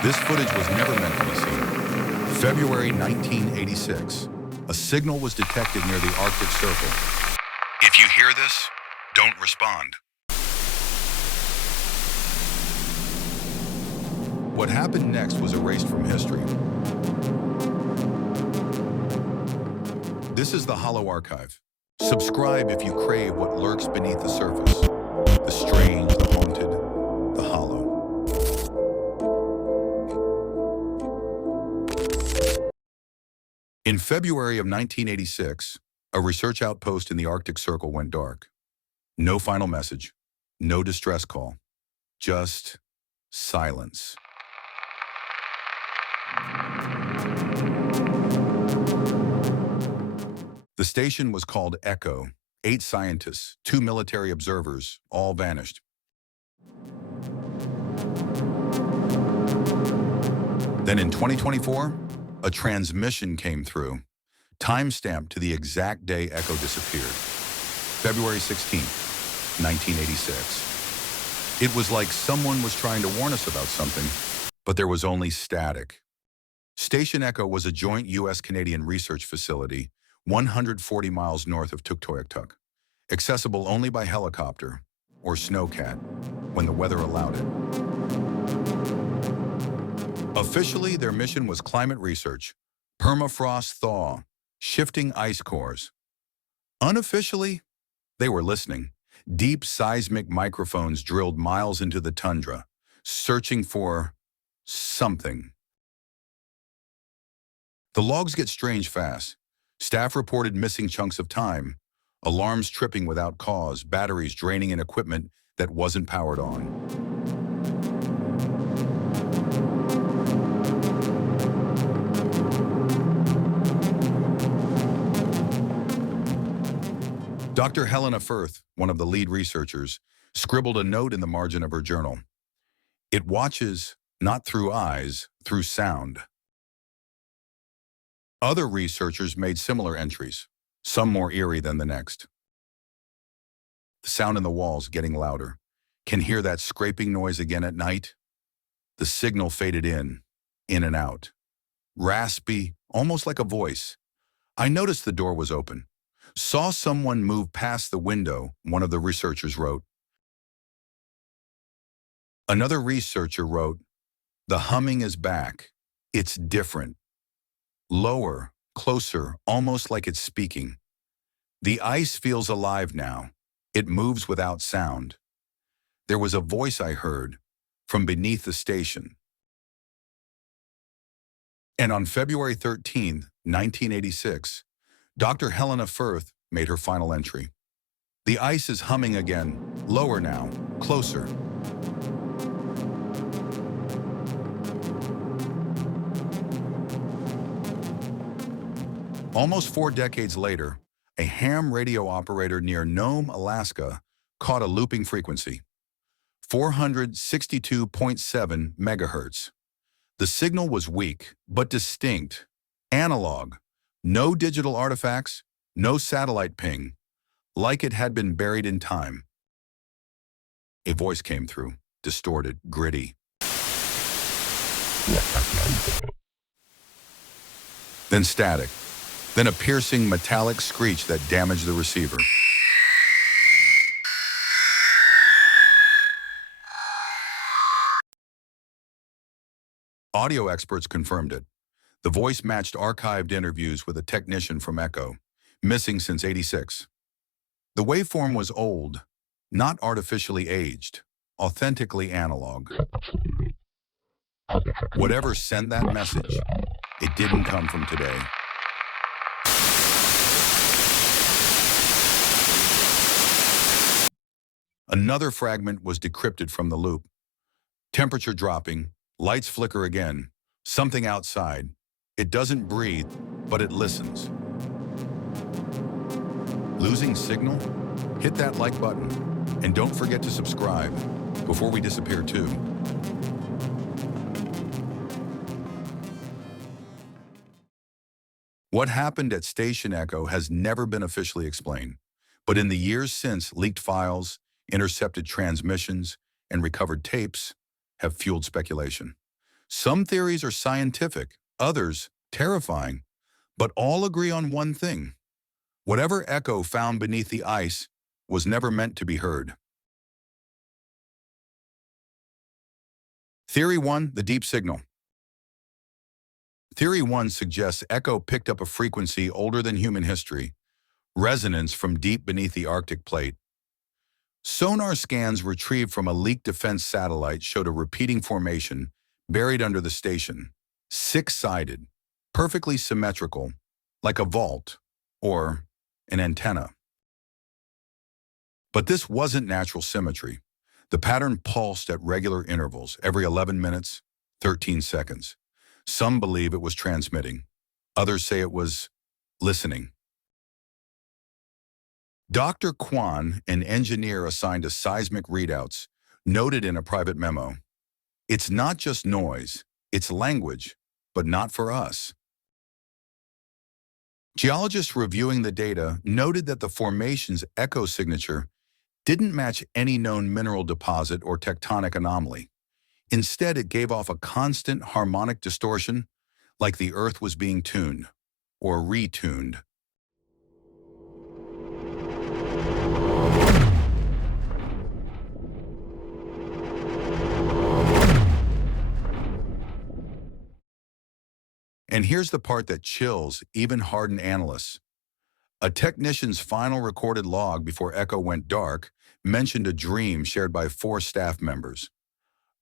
This footage was never meant to be seen. February 1986. A signal was detected near the Arctic Circle. If you hear this, don't respond. What happened next was erased from history. This is the Hollow Archive. Subscribe if you crave what lurks beneath the surface. The strange, the haunted, the hollow. In February of 1986, a research outpost in the Arctic Circle went dark. No final message, no distress call, just silence. The station was called Echo. 8 scientists, 2 military observers, all vanished. Then in 2024, a transmission came through, time-stamped to the exact day Echo disappeared. February 16th, 1986. It was like someone was trying to warn us about something, but there was only static. Station Echo was a joint U.S.-Canadian research facility 140 miles north of Tuktoyaktuk, accessible only by helicopter or snowcat when the weather allowed it. Officially, their mission was climate research, permafrost thaw, shifting ice cores. Unofficially, they were listening. Deep seismic microphones drilled miles into the tundra, searching for something. The logs get strange fast. Staff reported missing chunks of time, alarms tripping without cause, batteries draining in equipment that wasn't powered on. Dr. Helena Firth, one of the lead researchers, scribbled a note in the margin of her journal. It watches, not through eyes, through sound. Other researchers made similar entries, some more eerie than the next. The sound in the walls getting louder. Can hear that scraping noise again at night? The signal faded in and out. Raspy, almost like a voice. I noticed the door was open. Saw someone move past the window, one of the researchers wrote. Another researcher wrote, the humming is back. It's different. Lower, closer, almost like it's speaking. The ice feels alive now. It moves without sound. There was a voice I heard from beneath the station. And on February 13, 1986, Dr. Helena Firth made her final entry. The ice is humming again, lower now, closer. Almost 4 decades later, a ham radio operator near Nome, Alaska, caught a looping frequency, 462.7 megahertz. The signal was weak, but distinct, analog, no digital artifacts, no satellite ping, like it had been buried in time. A voice came through, distorted, gritty. Then static. Then a piercing metallic screech that damaged the receiver. Audio experts confirmed it. The voice matched archived interviews with a technician from Echo, missing since '86. The waveform was old, not artificially aged, authentically analog. Whatever sent that message, it didn't come from today. Another fragment was decrypted from the loop. Temperature dropping, lights flicker again, something outside. It doesn't breathe, but it listens. Losing signal? Hit that like button, and don't forget to subscribe before we disappear too. What happened at Station Echo has never been officially explained, but in the years since, leaked files, intercepted transmissions, and recovered tapes have fueled speculation. Some theories are scientific, others terrifying, but all agree on one thing. Whatever echo found beneath the ice was never meant to be heard. Theory 1, the deep signal. Theory 1 suggests echo picked up a frequency older than human history, resonance from deep beneath the Arctic plate. Sonar scans retrieved from a leaked defense satellite showed a repeating formation buried under the station, six-sided, perfectly symmetrical, like a vault or an antenna. But this wasn't natural symmetry. The pattern pulsed at regular intervals, every 11 minutes, 13 seconds. Some believe it was transmitting. Others say it was listening. Dr. Kwan, an engineer assigned to seismic readouts, noted in a private memo, "It's not just noise, it's language, but not for us." Geologists reviewing the data noted that the formation's echo signature didn't match any known mineral deposit or tectonic anomaly. Instead, it gave off a constant harmonic distortion, like the Earth was being tuned or retuned. And here's the part that chills even hardened analysts. A technician's final recorded log before Echo went dark mentioned a dream shared by 4 staff members.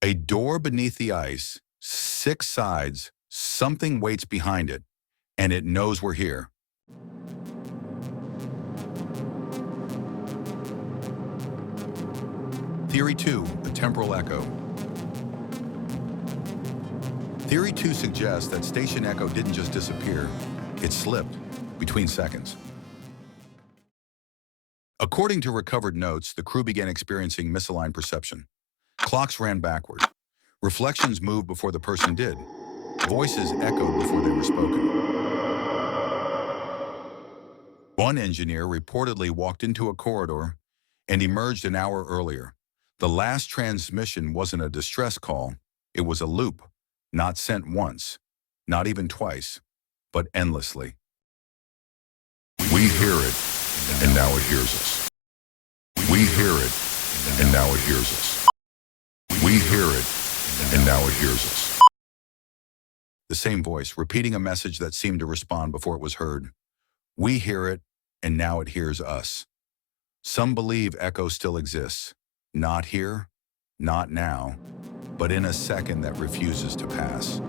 A door beneath the ice, 6 sides, something waits behind it, and it knows we're here. Theory 2, the temporal echo. Theory 2 suggests that station echo didn't just disappear, it slipped between seconds. According to recovered notes, the crew began experiencing misaligned perception. Clocks ran backward. Reflections moved before the person did. Voices echoed before they were spoken. One engineer reportedly walked into a corridor and emerged an hour earlier. The last transmission wasn't a distress call. It was a loop, not sent once, not even twice, but endlessly. We hear it, and now it hears us. We hear it, and now it hears us. We hear it, and now it hears us. The same voice, repeating a message that seemed to respond before it was heard. We hear it, and now it hears us. Some believe echo still exists. Not here, not now, but in a second that refuses to pass.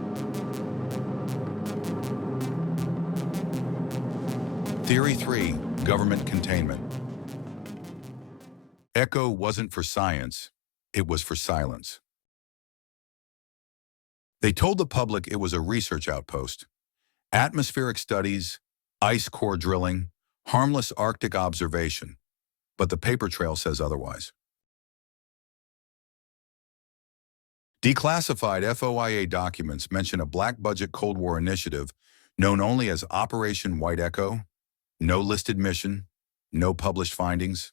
Theory 3, government containment. Echo wasn't for science, it was for silence. They told the public it was a research outpost. Atmospheric studies, ice core drilling, harmless Arctic observation. But the paper trail says otherwise. Declassified FOIA documents mention a black-budget Cold War initiative known only as Operation White Echo, no listed mission, no published findings,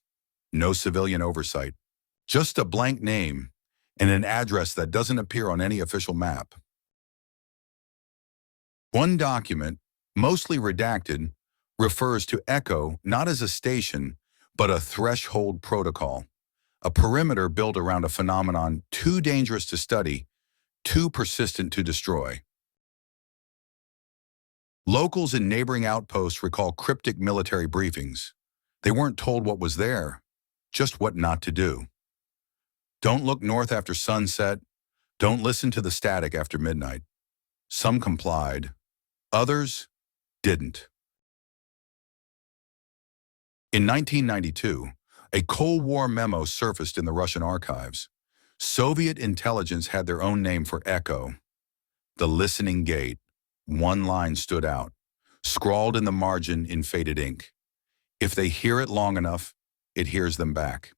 no civilian oversight. Just a blank name and an address that doesn't appear on any official map. One document, mostly redacted, refers to Echo not as a station, but a threshold protocol, a perimeter built around a phenomenon too dangerous to study, too persistent to destroy. Locals in neighboring outposts recall cryptic military briefings. They weren't told what was there, just what not to do. Don't look north after sunset. Don't listen to the static after midnight. Some complied. Others didn't. In 1992, a Cold War memo surfaced in the Russian archives. Soviet intelligence had their own name for Echo. The listening gate. One line stood out, scrawled in the margin in faded ink. If they hear it long enough, it hears them back.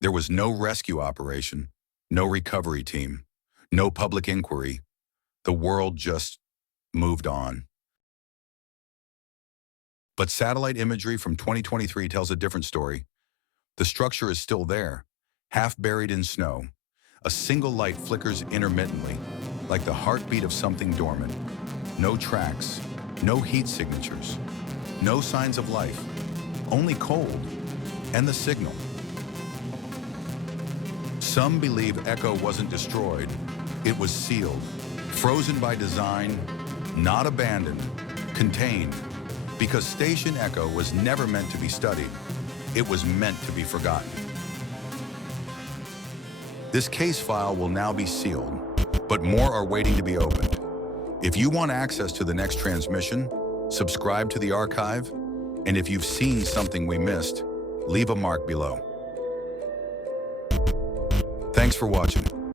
There was no rescue operation, no recovery team, no public inquiry. The world just moved on. But satellite imagery from 2023 tells a different story. The structure is still there, half buried in snow. A single light flickers intermittently, like the heartbeat of something dormant. No tracks, no heat signatures, no signs of life, only cold and the signal. Some believe Echo wasn't destroyed, it was sealed, frozen by design, not abandoned, contained, because Station Echo was never meant to be studied, it was meant to be forgotten. This case file will now be sealed, but more are waiting to be opened. If you want access to the next transmission, subscribe to the archive, and if you've seen something we missed, leave a mark below. Thanks for watching.